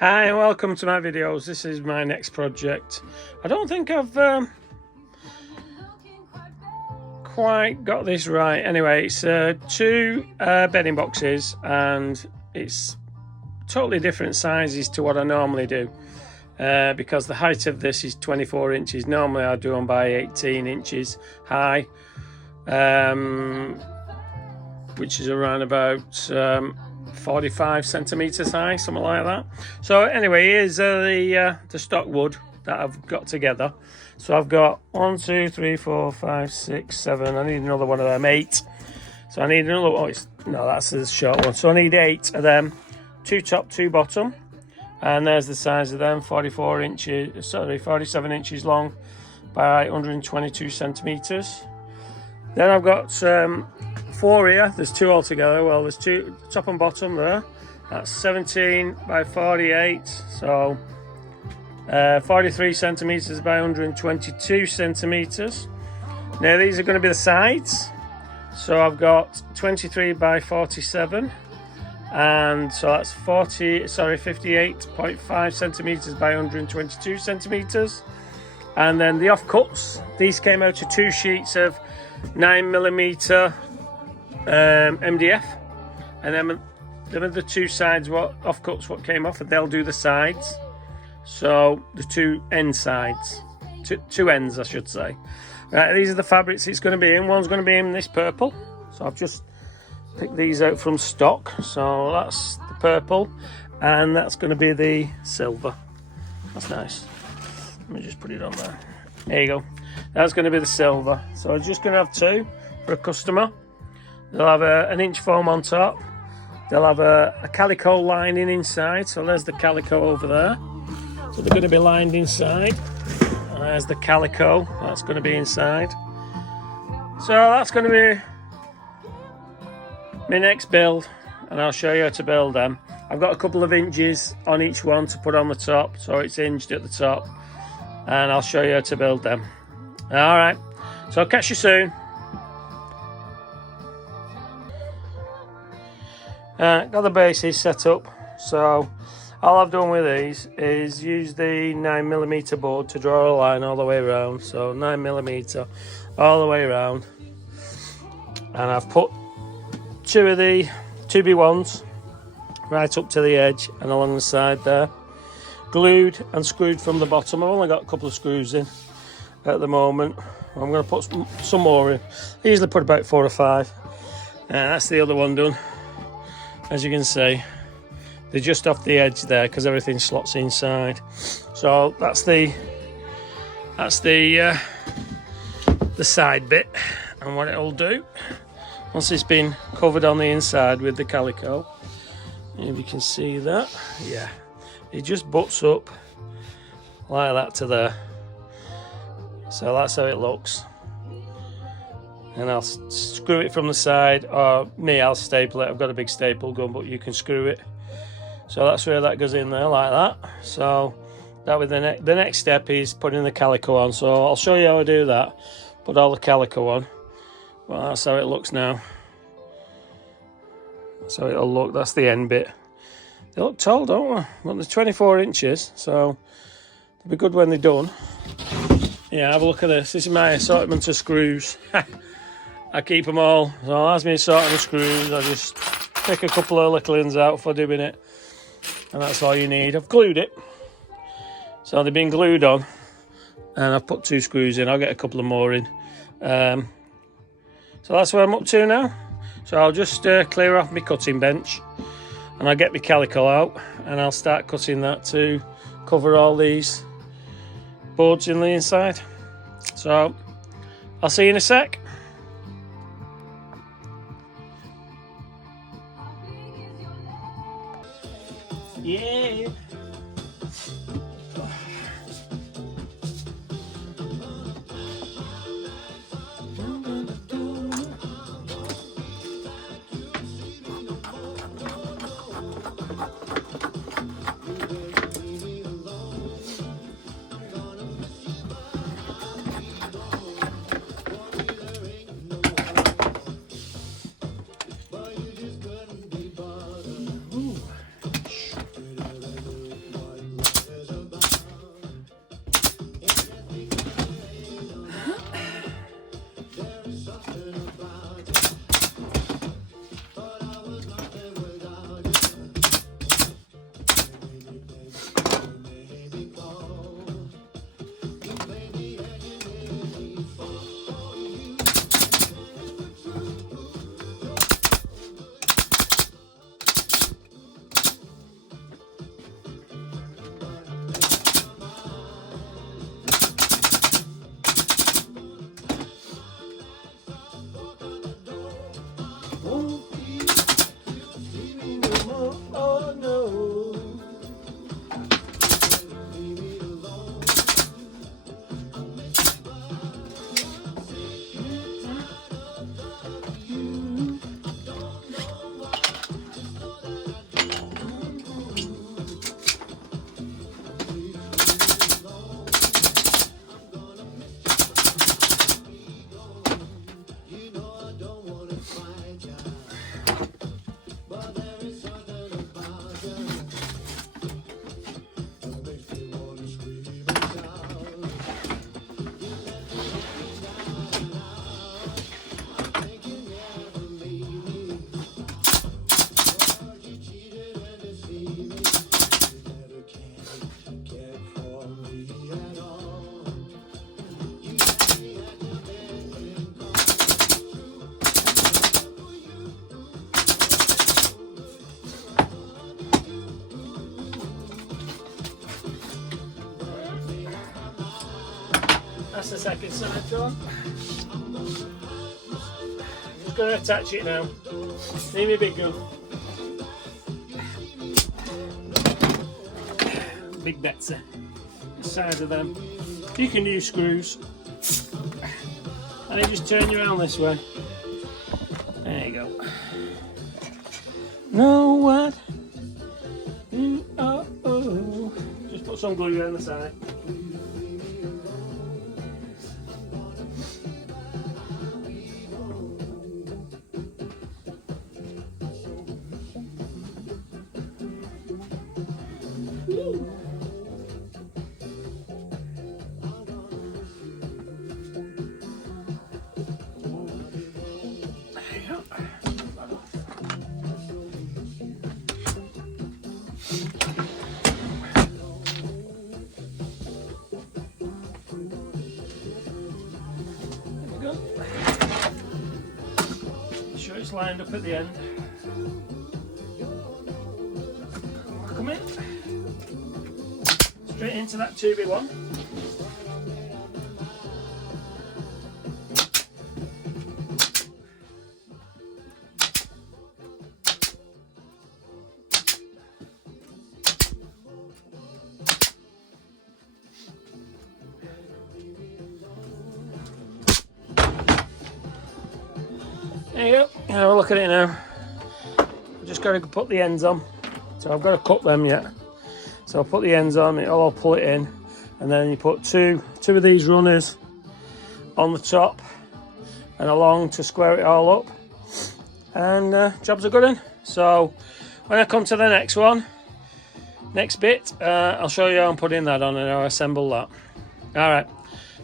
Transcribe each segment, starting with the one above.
Hi and welcome to my videos. This is my next project. I don't think I've quite got this right. Anyway, it's two bedding boxes and it's totally different sizes to what I normally do because the height of this is 24 inches. Normally I do them by 18 inches high, which is around about 45 centimeters high, something like that. So anyway, here's the stock wood that I've got together. So I've got 1, 2, 3, 4, 5, 6, 7. I need another one of them, 8. So I need another. Oh, no, that's a short one. So I need 8 of them, 2 top, 2 bottom, and there's the size of them: 47 inches long by 122 centimeters. Then I've got 4 here. There's 2 altogether. Well, there's 2 top and bottom there. That's 17 by 48. So 43 centimeters by 122 centimeters. Now these are going to be the sides. So I've got 23 by 47, and so that's 58.5 centimeters by 122 centimeters. And then the offcuts. These came out of 2 sheets of 9mm MDF, and then them are the 2 sides what offcuts what came off, and they'll do the sides. So the 2 end sides, two ends I should say. Right, these are the fabrics it's going to be in. One's going to be in this purple, so I've just picked these out from stock. So that's the purple, and that's going to be the silver. That's nice. Let me just put it on there. There you go. That's going to be the silver. So I'm just going to have 2 for a customer. They'll have an inch foam on top. They'll have a calico lining inside. So there's the calico over there. So they're going to be lined inside. And there's the calico. That's going to be inside. So that's going to be my next build. And I'll show you how to build them. I've got a couple of hinges on each one to put on the top. So it's hinged at the top. And I'll show you how to build them. Alright. So I'll catch you soon. Got the bases set up, so all I've done with these is use the 9mm board to draw a line all the way around. So 9mm all the way around, and I've put 2 of the 2B1s right up to the edge and along the side there, glued and screwed from the bottom. I've only got a couple of screws in at the moment. I'm going to put some more in. I usually put about 4 or 5, and that's the other one done. As you can see, they're just off the edge there because everything slots inside. So that's the side bit, and what it'll do once it's been covered on the inside with the calico, if you can see that, yeah, it just butts up like that to there. So that's how it looks. And I'll screw it from the side, or I'll staple it. I've got a big staple gun, but you can screw it. So that's where that goes in there, like that. So that with the next step is putting the calico on. So I'll show you how I do that. Put all the calico on. Well, that's how it looks now. That's how it'll look. That's the end bit. They look tall, don't they? Well, they're 24 inches, so they'll be good when they're done. Yeah, have a look at this. This is my assortment of screws. I keep them all. So that's my assortment of screws. I just pick a couple of little ends out for doing it, and that's all you need. I've glued it, so they've been glued on, and I've put 2 screws in. I'll get a couple of more in. So that's where I'm up to now. So I'll just clear off my cutting bench, and I'll get my calico out, and I'll start cutting that to cover all these boards in the inside. So I'll see you in a sec. Yeah. second side done. Just going to attach it now. Need me a big gun. Big Betsy. The side of them. You can use screws. And you just turn you around this way. There you go. Know what? Oh. Just put some glue around the side. Sure it's lined up at the end. Come in. Straight into that 2x1. There you go. Have a look at it now. I've just got to put the ends on. So I've got to cut them yet. So I'll put the ends on, I'll pull it in, and then you put two of these runners on the top and along to square it all up. And jobs are good in. So when I come to the next one, next bit, I'll show you how I'm putting that on and how I assemble that. Alright,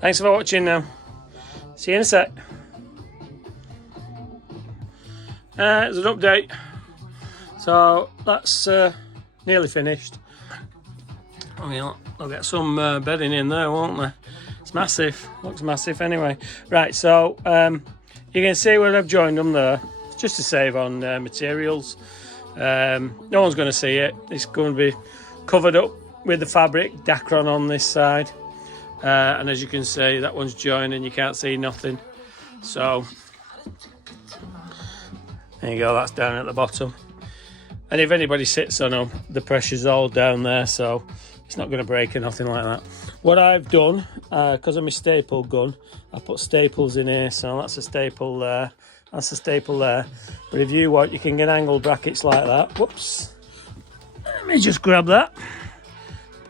thanks for watching now. See you in a sec. It's an update. So that's nearly finished. I mean, I'll get some bedding in there, won't there? It's massive. Looks massive anyway. Right, so you can see where I've joined them there. It's just to save on materials. No one's going to see it. It's going to be covered up with the fabric, Dacron on this side. And as you can see, that one's joined and you can't see nothing. So there you go, that's down at the bottom. And if anybody sits on them, the pressure's all down there, so it's not going to break or nothing like that. What I've done, because of my staple gun, I put staples in here, so that's a staple there, that's a staple there. But if you want, you can get angle brackets like that. Whoops. Let me just grab that.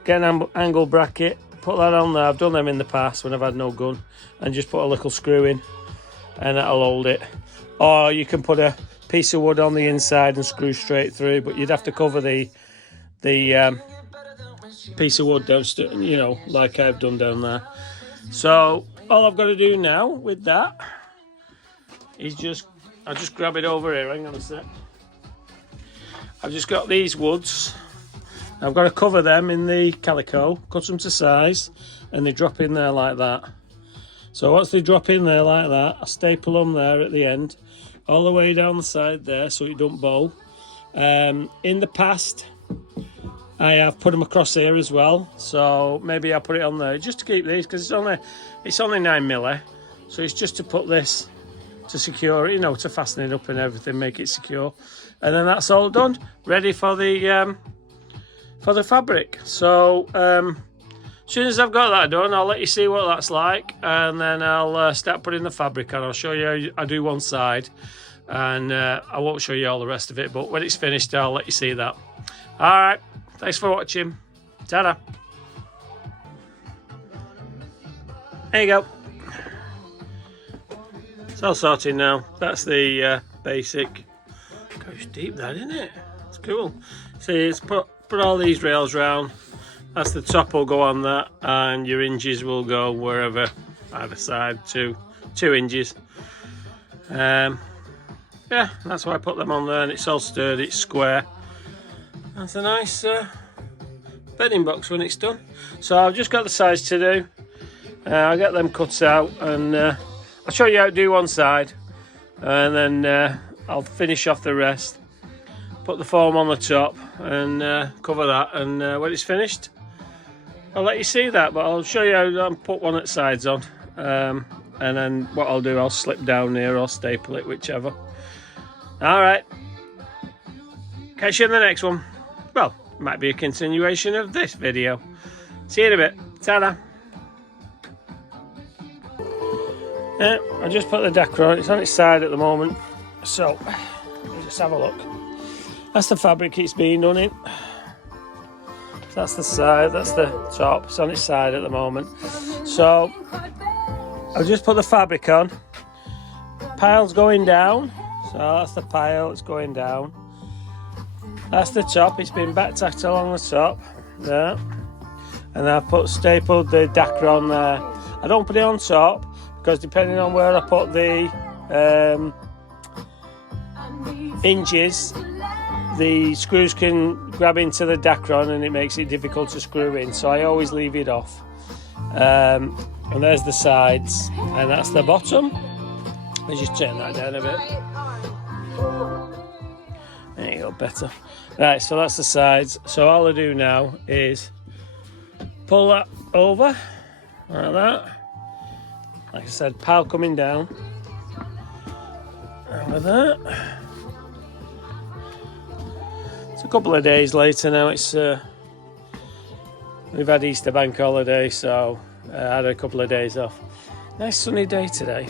Get an angle bracket, put that on there. I've done them in the past when I've had no gun, and just put a little screw in, and that'll hold it. Or you can put a piece of wood on the inside and screw straight through, but you'd have to cover the piece of wood down, you know, like I've done down there. So all I've got to do now with that is I'll just grab it over here. Hang on a sec. I've just got these woods. I've got to cover them in the calico, cut them to size, and they drop in there like that. So once they drop in there like that, I staple them there at the end, all the way down the side there so it don't bow. In the past, I have put them across here as well, so maybe I'll put it on there just to keep these, because it's only 9mm, so it's just to put this to secure it, you know, to fasten it up and everything, make it secure, and then that's all done, ready for the fabric. So as soon as I've got that done, I'll let you see what that's like, and then I'll start putting the fabric on. I'll show you how I do one side, and I won't show you all the rest of it, but when it's finished, I'll let you see that. Alright, thanks for watching. Ta-da. There you go. It's all sorted now. That's the basic. Goes deep that, isn't it? It's cool. See, it's put all these rails round. That's the top will go on that, and your hinges will go wherever, either side, two hinges. Yeah, that's why I put them on there, and it's all sturdy, it's square. That's a nice bedding box when it's done. So I've just got the size to do. I'll get them cut out, and I'll show you how to do one side, and then I'll finish off the rest. Put the foam on the top and cover that, and when it's finished, I'll let you see that, but I'll show you how I put one at sides on, and then what I'll do, I'll slip down here or staple it, whichever. Alright, catch you in the next one. Well, might be a continuation of this video. See you in a bit. Ta-da. Yeah, I just put the decor on. It's on its side at the moment, so just have a look. That's the fabric it's been done in. That's the side, that's the top. It's on its side at the moment. So I'll just put the fabric on. Pile's going down. So that's the pile, it's going down. That's the top, it's been back tacked along the top. There. And I've stapled the decor on there. I don't put it on top, because depending on where I put the hinges, the screws can grab into the Dacron and it makes it difficult to screw in, so I always leave it off. And there's the sides, and that's the bottom. Let's just turn that down a bit. There you go, better. Right, so that's the sides. So all I do now is pull that over like that. Like I said, pile coming down. And with that, it's a couple of days later now. It's we've had Easter bank holiday, so I had a couple of days off. Nice sunny day today.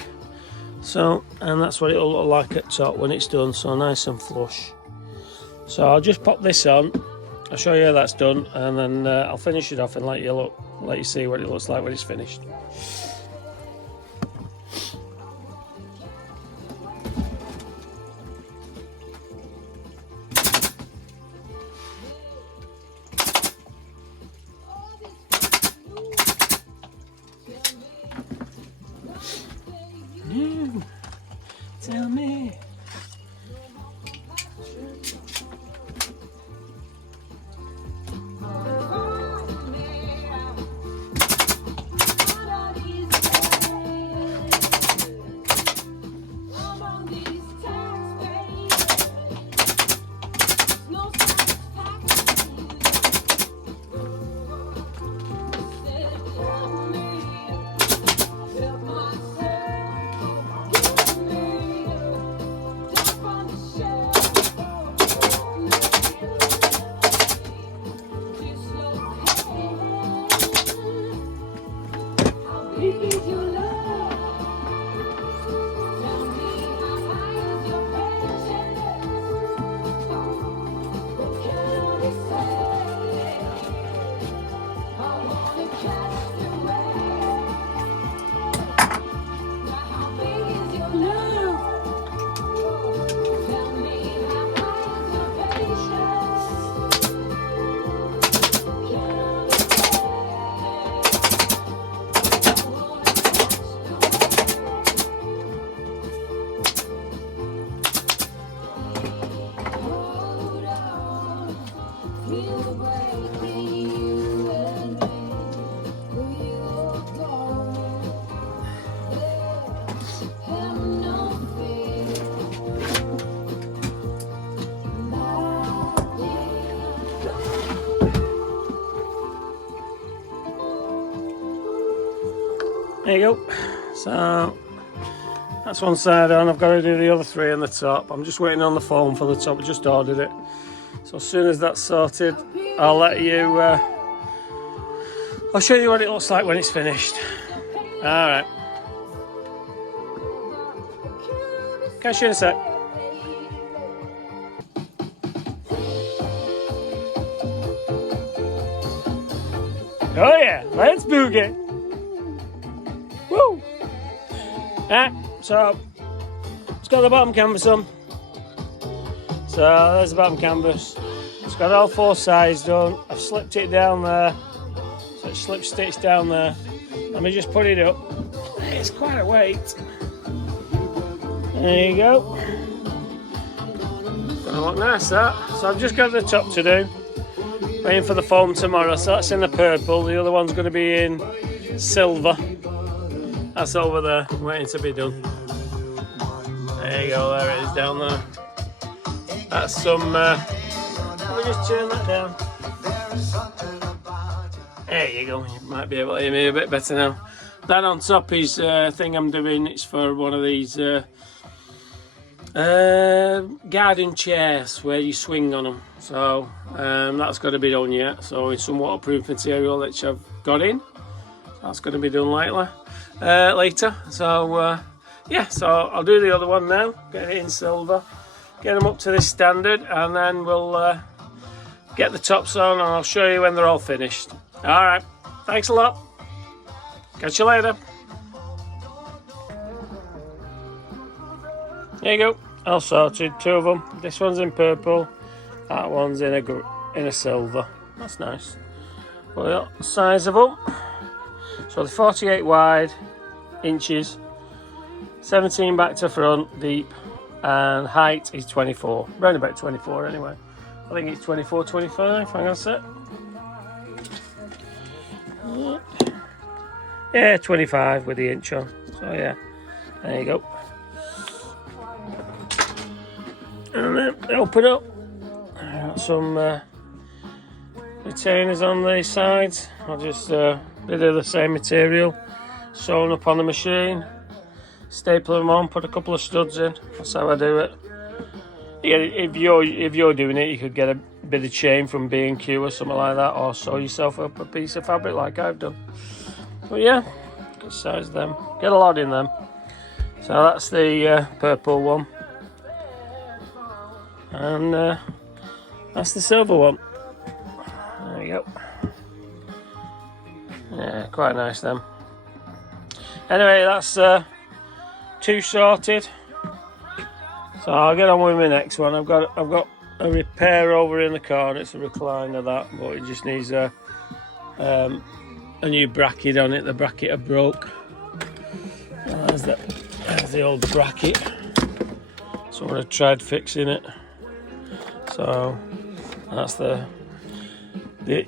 So, and that's what it'll look like at top when it's done. So nice and flush. So I'll just pop this on. I'll show you how that's done, and then I'll finish it off and let you see what it looks like when it's finished. Tell me. There you go. So that's one side on. I've got to do the other three on the top. I'm just waiting on the foam for the top. I just ordered it. So as soon as that's sorted, I'll let you. I'll show you what it looks like when it's finished. All right. Catch you in a sec. Oh yeah, let's boogie. Woo! Alright, so it's got the bottom canvas on. So there's the bottom canvas. It's got all four sides done. I've slipped it down there. So it's slip stitched down there. Let me just put it up. It's quite a weight. There you go. Gonna look nice that. So I've just got the top to do. Waiting for the foam tomorrow. So that's in the purple. The other one's going to be in silver. That's over there, waiting to be done. There you go, there it is down there. That's some, let me just turn that down. There you go, you might be able to hear me a bit better now. Then on top is thing I'm doing. It's for one of these garden chairs where you swing on them. So that's got to be done yet. So it's some waterproof material which I've got in. That's going to be done later. So yeah, so I'll do the other one now. Get it in silver. Get them up to this standard, and then we'll get the tops on, and I'll show you when they're all finished. All right. Thanks a lot. Catch you later. There you go. All sorted. 2 of them. This one's in purple. That one's in a silver. That's nice. Well, the size of them. So the 48 wide inches, 17 back to front, deep, and height is 24. Around about 24 anyway. I think it's 24, 25. Hang on a sec. Yeah, 25 with the inch on. So yeah, there you go. And then open up. Got some retainers on these sides. I'll just bit of the same material, sewn up on the machine, staple them on, put a couple of studs in. That's how I do it. Yeah, if you're doing it, you could get a bit of chain from B&Q or something like that, or sew yourself up a piece of fabric like I've done. But yeah, good size of them. Get a lot in them. So that's the purple one, and that's the silver one. There you go. Yeah, quite nice them. Anyway, that's 2 sorted. So I'll get on with my next one. I've got a repair over in the corner. It's a recliner that, but it just needs a new bracket on it. The bracket I broke. There's the old bracket. Someone had tried fixing it. So that's the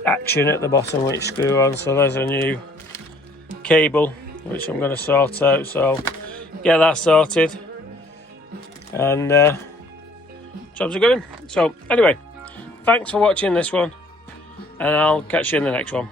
action at the bottom which screw on. So there's a new cable which I'm going to sort out. So get that sorted, and jobs are going. So anyway, thanks for watching this one, and I'll catch you in the next one.